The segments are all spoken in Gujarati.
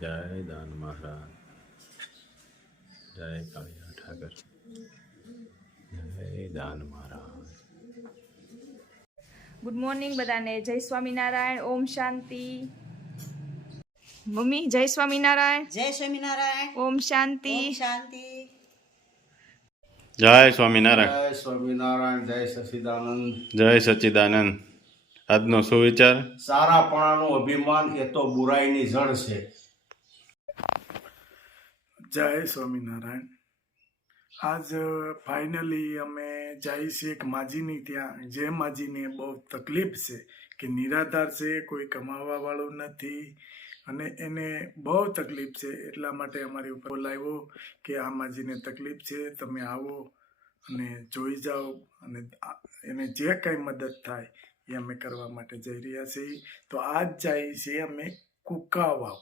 જય દાન મહારાજ જય કાળિયા ઠાકર જય દાન મહારાજ. ગુડ મોર્નિંગ બધાને જય સ્વામિનારાયણ ઓમ શાંતિ. મમ્મી જય સ્વામિનારાયણ. જય સ્વામિનારાયણ. ઓમ શાંતિ. શાંતિ. જય સ્વામિનારાયણ. જય સ્વામિનારાયણ જય સચિદાનંદ. જય સચિદાનંદ. આજનો સુવિચાર? સારાપણાનું અભિમાન એ તો બુરાઈની જડ છે. જય સ્વામિનારાયણ. આજ ફાઇનલી અમે જઈએ છીએ એક માજીની ત્યાં. જે માજીને બહુ તકલીફ છે કે નિરાધાર છે, કોઈ કમાવા વાળું નથી અને એને બહુ તકલીફ છે. એટલા માટે અમારી ઉપર લાવ્યો કે આ માજીને તકલીફ છે, તમે આવો અને જોઈ જાઓ અને એને જે કંઈ મદદ થાય એ અમે કરવા માટે જઈ રહ્યા છીએ. તો આજ જઈએ છીએ અમે કુકાવાવ. વાવ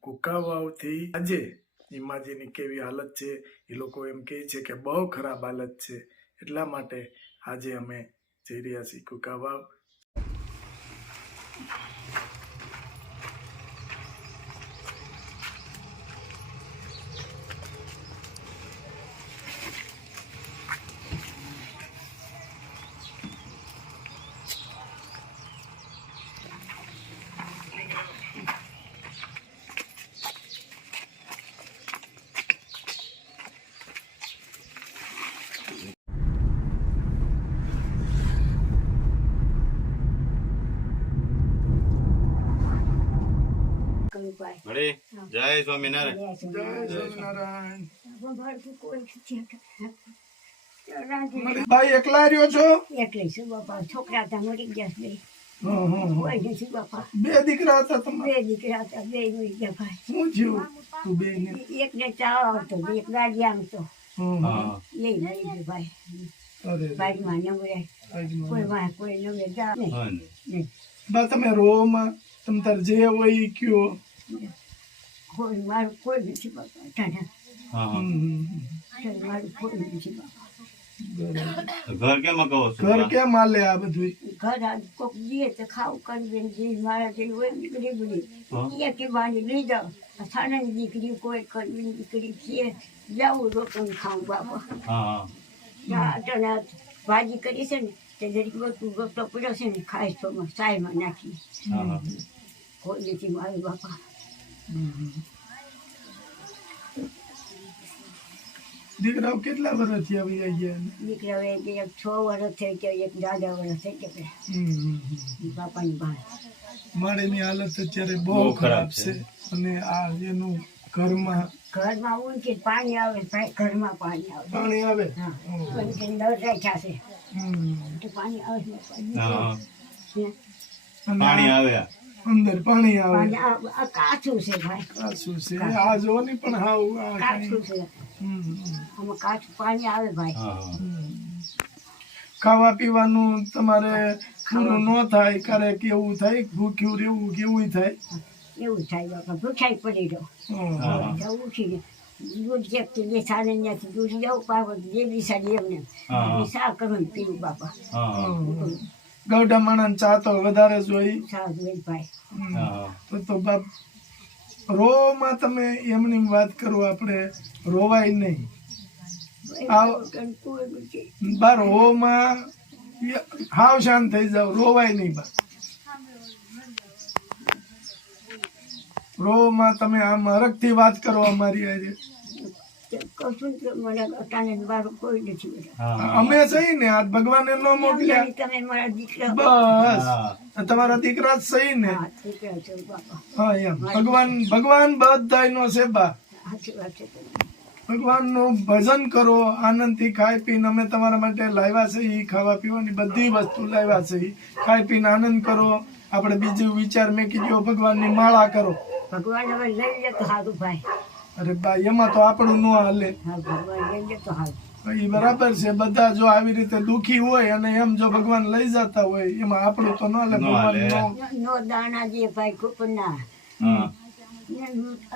કુકા વાવથી આજે હિમાજીની કેવી હાલત છે, એ લોકો એમ કહે છે કે બહુ ખરાબ હાલત છે. એટલા માટે આજે અમે જઈ રહ્યા છીએ કુકા મળી જય સ્વામિનારાયણ. જય સ્વામિનારાયણ. ભાઈ એકલા રહ્યો છો? એટલે શું બાપા. છોકરા હતા મરી ગયા બે હં, હં, હં. કોઈ નથી બાપા. બે દીકરા હતા બે દીકરા હતા બે મરી ગયા ભાઈ. શું થયું? તું બે ને એકને ચાવ આવતો એક ગાડી આવતો. ભાઈ. અરે. બાઈકમાં નવરે કોઈ માં કોઈ નવરે જા નહીં. હા. તમે રોમાં તમ તાર જે હોય કયો. કોઈ મારું કોઈ નથી બાપા ટાણા હા હં, હં, હં. મારું કોઈ નથી બાપા બરાબર. ઘર કેમ કહો છો ઘર કેમ હાલે આ બધું ઘર આ કોક દે તો ખાવ કરી જે મારા જે હોય ને બધી બધી એ કે બાની લઈ જાઓ અસાણાની દીકરી કોઈ કરવી દીકરી છે જાવું રોકન ખાવું બાપા હા ના, તો ના, ભાજી કરી છે ને તે જરીક ગોતું ગોતો પડ્યો છે ને ખાય તો સાયમાં નાખી હા હા કોઈ નથી મારું બાપા દીકરાઓ કેટલા વર્ષથી આવી ગયા દીકરા હવે એક છ વર્ષ થઈ ગયા એક દાદા વર્ષ થઈ ગયા હમ, હમ, હમ. બાપાની ભાઈ માળીની હાલત અત્યારે બહુ ખરાબ છે. અને આ એનું ઘરમાં ઘરમાં ઊંચી પાણી આવે ઘરમાં પાણી આવે. પાણી આવે? હા. નળ રાખ્યા છે. હમ. પાણી આવે પાણી હા. અંદર પાણી આવે. આ કાચું છે ભાઈ. કાચું છે. આ જો ને પણ હાવ કાચું છે. આમાં કાચું પાણી આવે ભાઈ. ખાવા પીવાનું તમારે પૂરું ન થાય ક્યારેક કેવું થાય ભૂખ્યું રહેવું કેવું થાય. એવું થાય બાપા ભૂખાઈ પડી રહ્યો છે દૂધ જેકતી બે સાડે ત્યાંથી દૂધ જવું પાવર જે બી સાડી એમને. હા. સા કરું પીવું બાપા. માણસ ચા તો વધારે જોઈ તો તો બાપ રોમાં તમે એમની વાત કરો આપણે રોવાય નહીં. આવ. કોઈ બાર હોમાં ય- હાવ શાંત થઈ જાવ રોવાય નહીં બા રોમાં તમે આમ હરખથી વાત કરો અમારી આજે મને મારું કોઈ નથી અમે સહી ને ભગવાને ન મોકલ્યા. તમે મારા દીકરા બસ. તમારા દીકરા જ સહી ને હા દીકરા છો બાપા. હા એમ. ભગવાન ભગવાન બધાયનો છે બા સાચી વાત છે તમારી. ભગવાનનું ભજન કરો આનંદથી ખાઈ પીને અમે તમારા માટે લાવ્યા છે ઈ ખાવા પીવાની બધી વસ્તુ લાવ્યા છે ખાઈ પીને આનંદ કરો. આપણે બીજું વિચાર મેં કીધું ભગવાનની માળા કરો. ભગવાન હવે લઈ લે તો સારું ભાઈ. અરે ભાઈ એમાં તો આપણું ન હાલે. તો એ બરાબર છે બધા જો આવી રીતે દુખી હોય અને એમ જો ભગવાન લઈ જતા હોય એમાં આપણું તો ન હાલે ભગવાન નો. નો દાણા દે ભાઈ કુપના. હા.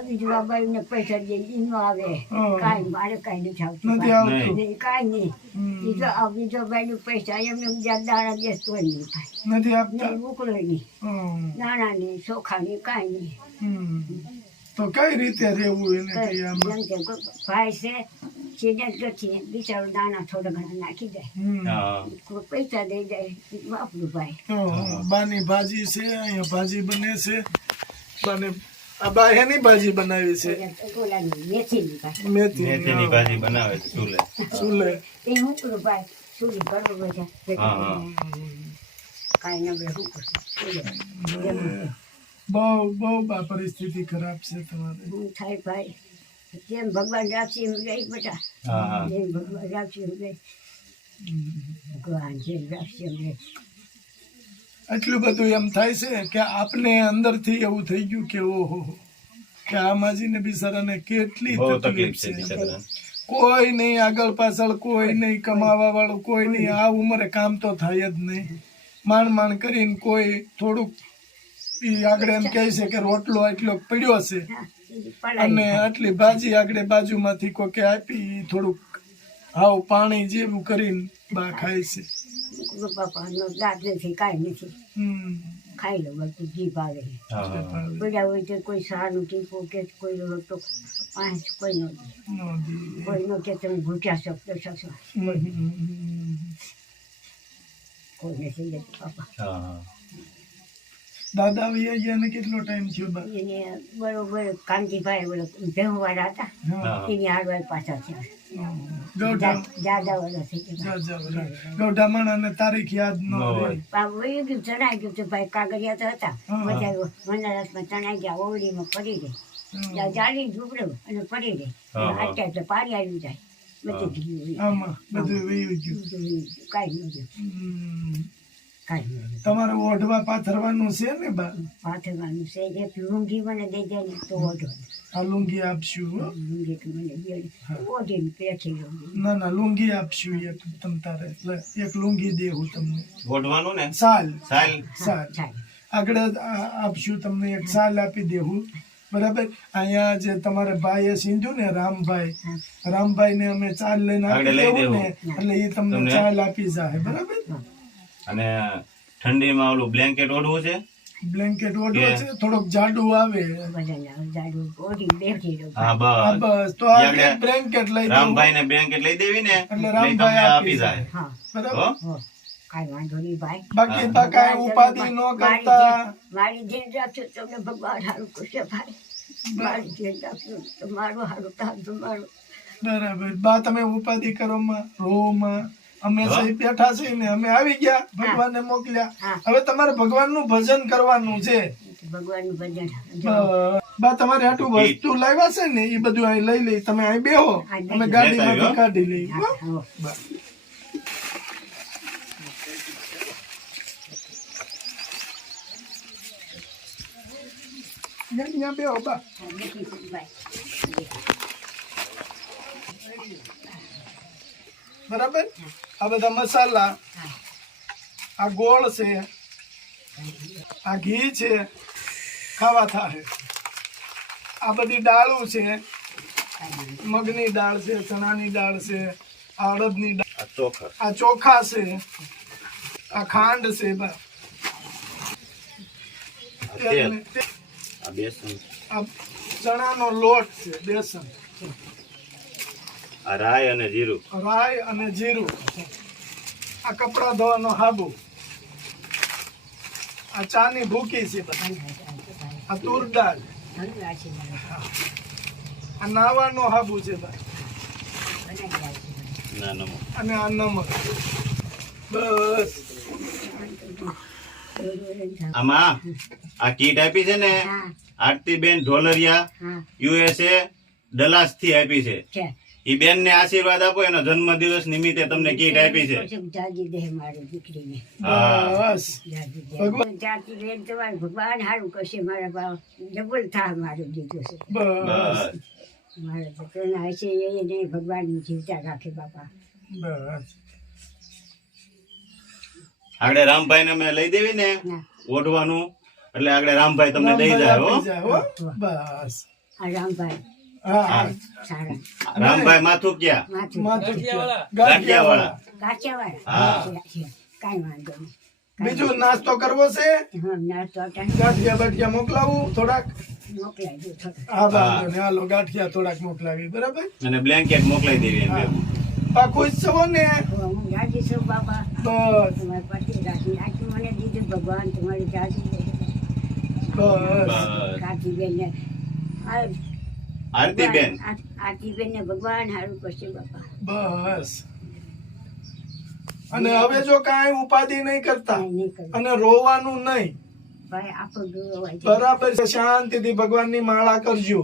બીજું આ બાઈને પૈસા દે ઈ નો આવે. કાઈ કાંઈ મારે કાંઈ નથી આવતું નથી. આવતું. નહીં. બીજો આ નું પૈસા એમને બીજા દાણા દેતો નહીં નથી આપતા. મોકલો નહીં. દાણા નહીં ચોખા નહીં કાંઈ નહીં. હમ. તો કઈ રીતે રહેવું એને કઈ ભાઈ છે જ નથી બિચારો દાણા થોડા ઘણા નાખી જાય પૈસા દઈ જાય વાપરું ભાઈ. બાની ભાજી છે અહીંયા ભાજી બને છે. બાને આ બા એની ભાજી બનાવી છે? મેથીની મેથી ભાજી બનાવે છે ચૂલે. ચૂલે. એ હું ભાઈ સુરી કરો બધા હા હા. કાંઈ ન બે હું કરું સુરી. બહુ બહુ બા પરિસ્થિતિ ખરાબ છે તમારે. હું થાય ભાઈ. જેમ ભગવાન રાખશે એમ ગઈ બેટા જેમ ભગવાન રાખશે એમ ગઈ ભગવાન જેમ રાખશે એમ ગઈ એટલું બધું એમ થાય છે કે આપને અંદરથી એવું થઈ ગયું કે ઓહો કે આ માજીને બિચારાને કેટલી તકલીફ છે કોઈ નહીં આગળ પાછળ કોઈ નહીં કમાવા વાળું કોઈ નહીં. આ ઉંમરે કામ તો થાય જ નહીં. માંડ માંડ કરીને કોઈ થોડુંક ઈ આગળ એમ કહે છે કે રોટલો એટલો પડ્યો છે. અને આટલી ભાજી આગળ બાજુમાંથી કોકે આપી થોડુંક હાવ પાણી જેવું કરીને બા ખાય છે. કાંઈ નથી. હમ. ખાઈ લો બધું જી ભાવે. પડ્યા હોય તો કોઈ સારું ટીપો કે કોઈ રોટો પાંચ કોઈ નો નો કોઈ નો કે તમે ભૂખ્યા છો તો શકશો. કોઈ નથી હા. દાદા ગયા કેટલો ટાઈમ થયો એને બરોબર કાંતિભાઈ બોલો ભેહવાળા હતા એની આગળ પાછા થયા. દાદા વાળા થઈ ગયા જા, જા, જા. ગૌઢામણ અને તારીખ યાદ ન ન હોય. ગયું ચણાઈ ગયું તો ભાઈ કાગળિયા તો હતા. બધા વનરાજમાં ચણાઈ ગયા ઓવડીમાં પડી ગઈ. હમ. જાળી ઝૂપડ્યો અને પડી ગઈ. આટલે. અત્યારે આવી જાય. બધું બધું. કાંઈ ન તમારે ઓઢવા પાથરવાનું છે ને બા? પાથરવાનું છે. એક લુંગી મને દઈ દે ને તો ઓઢો. આ લુંગી આપશું લુંગી તો મને ઓઢીને પેઠી ના ના લુંગી આપશું એક તમ તારે. એક લુંગી દેવું તમને. ગોઠવાનું ને? સાલ. સાલ. સાલ. આગળ આપશું તમને એક સાલ આપી દેવું બરાબર? અહીંયા જે તમારે ભાઈએ સીંધ્યું ને રામભાઈ. રામભાઈ ને અમે ચાલ લઈને આપી દેવું ને એટલે એ તમને તમને? ચાલ આપી જાય. બરાબર? અને ઠંડીમાં ઓલું બ્લેન્કેટ ઓઢવું છે? બ્લેન્કેટ ઓઢવું છે થોડોક જાડુ આવે. હા બસ. તો આ બ્લેન્કેટ લઈ રામભાઈ ને બ્લેન્કેટ લઈ દેવી ને એટલે રામભાઈ આપી જાય. બરાબર? વાંધો નહીં ભાઈ. બાકી બા કાંઈ ઉપાધિ ન કરતા. મારી ધ્યાન રાખજો તમને ભગવાન સારું કરશે ભાઈ. મારી ધ્યાન રાખજો તો મારું સારું થાય તમારું. બરાબર. બા તમે ઉપાધિ કરો માં રો માં અમે સહી બેઠા છે ને અમે આવી ગયા ભગવાનને મોકલ્યા. હવે તમારે ભગવાનનું ભજન કરવાનું છે. ભગવાનનું ભજન બા તમારે આટલું વસ્તુ લાવ્યા છે ને એ બધું અહીં લઈ લઈ તમે અહીં બેહો. અમે. ગાડીમાંથી કાઢી લઈ બા. બેહો બરાબર? આ બધા મસાલા આ ગોળ છે આ ઘી છે ખાવા થાય આ બધી દાળો છે મગની દાળ છે ચણાની દાળ છે આ અડદની દાળ આ ચોખા. આ ચોખા છે આ ખાંડ છે બા ચણાનો લોટ છે બેસન. આ રાય અને જીરું. રાય અને જીરું. આ કપડા ધોવાનો હાબુ. આ ચાની ભૂકી છે આ તુર દાળ. આ નાવાનો હાબુ છે ના અને આ નમક. બસ. આમાં આ કીટ આપી છે ને આરતી બેન ઢોલરિયા યુએસએ ડલાસથી આપી છે. ઈ બેન ને આશીર્વાદ આપો એનો જન્મ દિવસ નિમિત્તે તમને કીટ આપી છે. જાજી દે મારી દીકરીને. બસ. જાજી દે ભગવાન- તમારે ભગવાન સારું કરશે મારા બાપ ડબલ થા મારું દીધું છે. બસ. મારા છોકરાના હશે એને ભગવાન જીવતા રાખે બાપા. બસ. આગળ રામભાઈ ને અમે લઈ દેવી ને ઓઢવાનું એટલે આગળ રામભાઈ તમને દઈ જાય હો. બસ. આ રામભાઈ. રામભાઈ માથું ક્યાં? ગાંઠિયાવાળા. હા. કાંઈ વાંધો નહીં. બીજું નાસ્તો કરવો છે? હા ગાંઠિયા બાઠિયા મોકલાવું થોડાક? આ વાંધો ને હાલો ગાંઠિયા થોડાક મોકલાવી બરાબર? અને બ્લેન્કેટ મોકલાઈ દેવી એમ ખુશ છો ને? હું બાબા તો મને દીધું ભગવાન તમારી રાજી બસ. બસ. કાઠીબેન ને આ આરતીબેન આરતીબેન ને ભગવાન હારું કરશે બાપા. બસ. અને હવે જો કાંઈ ઉપાધિ નહીં કરતા. અને રોવાનું નહીં. બરાબર છે. શાંતિથી ભગવાનની માળા કરજો.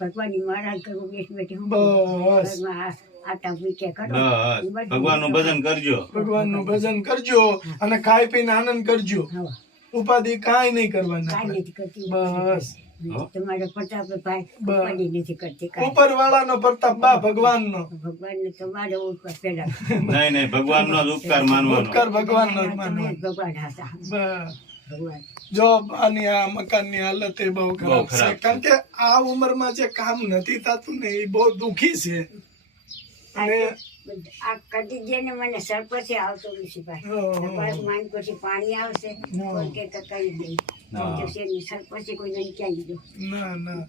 ભગવાનની માળા કરવું બેઠ બેઠી બસ. ભગવાનનું કરો. ભજન કરજો. ભગવાનનું ભજન કરજો અને ખાઈ પીને આનંદ કરજો. ઉપાધિ કાંઈ નહીં કરવાના. બસ. તમારે પ્રતાપ ભાઈ નથી કરતી ઉપર વાળાનો પ્રતાપ બા ભગવાનનો. ભગવાનને તમારે ઉપર પેલા નહીં નહીં ભગવાનનો જ ઉપકાર માનવાનો. ઉપકાર ભગવાનનો જ માનવાનો. ભગવાન હતા. ભગવાન. જો આની આ મકાનની હાલત એ બહુ ખરાબ છે. કારણ કે આ ઉંમરમાં જે કામ નથી થતું ને એ બહુ દુખી છે. અને આ કદી જેને મને સરપંચે આવતો નથી ભાઈ. માન પછી પાણી આવશે. કોઈ કે કઈ દે ના. ના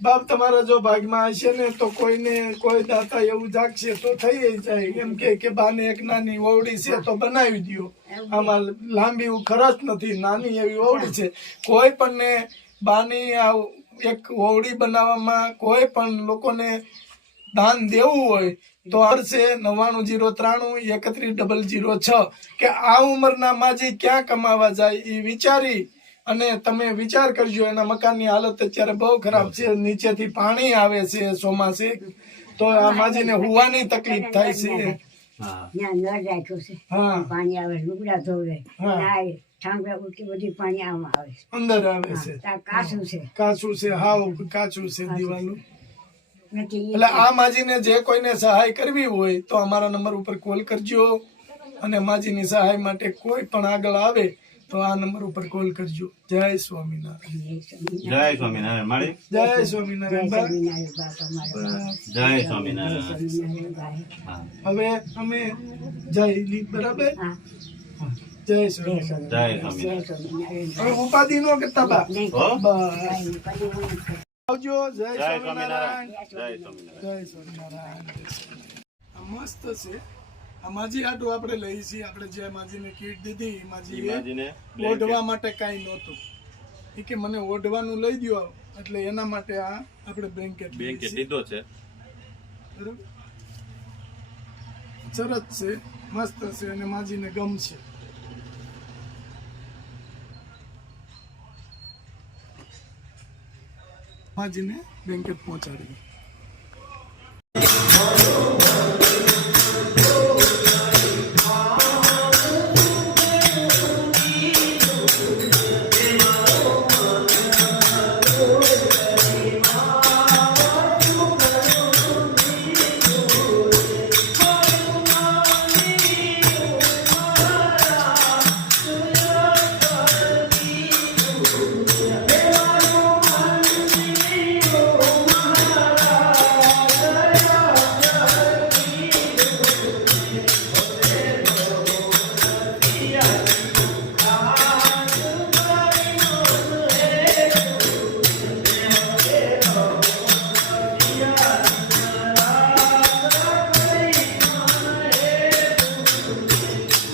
બાપ તમારા જો ભાગમાં હશે ને તો કોઈને કોઈ દાતા એવું જાગશે તો થઈ જાય. એમ કે કે બાને એક નાની ઓવડી છે તો બનાવી દ્યો. આમાં લાંબી ખરચ નથી નાની એવી ઓવડી છે. કોઈ પણ ને બાની આ એક ઓવડી બનાવવામાં કોઈ પણ લોકોને દાન દેવું હોય તો હરશે નવ્વાણું જીરો ત્રાણું એકત્રીસ ડબલ જીરો છ કે આ ઉંમરના માજી ક્યાં કમાવા જાય એ વિચારી અને તમે વિચાર કરજો એના મકાનની હાલત અત્યારે બહુ ખરાબ છે. નીચેથી પાણી આવે છે ચોમાસે. તો આ માજીને હુવાની તકલીફ થાય છે. હા. ત્યાં નળ રાખ્યો છે. હા. પાણી આવે લુગડા ધોવે. હા. નાય ઠાંગડા ઉલટી બધી પાણી આવે અંદર આવે છે. ત્યાં છે. કાચું છે હાવ કાચું છે દિવાલું એટલે આ માજીને જે કોઈને સહાય કરવી હોય તો અમારા નંબર ઉપર કોલ કરજો. અને માજીની સહાય માટે કોઈ પણ આગળ આવે તો આ નંબર ઉપર કોલ કરજો. જય સ્વામિનારાયણ. જય સ્વામિનારાયણ. માળી જય સ્વામિનારાયણ. જય સ્વામિનારાયણ હવે અમે જય બરાબર? જય સ્વામિનારાયણ. જય ઉપાધિ નો કરતા બા. આવજો. જય સ્વામિનારાયણ. જય સ્વામિનારાયણ. જય સ્વામિનારાયણ. મસ્ત છે. માજી આટું આપણે લઈ છીએ. આપણે જે માજીને કીટ દીધી માજીને ઓઢવા માટે કાંઈ નહોતું. એ કે મને ઓઢવાનું લઈ દ્યો એટલે એના માટે આ આપણે બ્લેન્કેટ બ્લેન્કેટ લીધો છે. બરાબર? સરસ છે. મસ્ત છે અને માજીને ગમશે માજીને બ્લેન્કેટ પહોંચાડી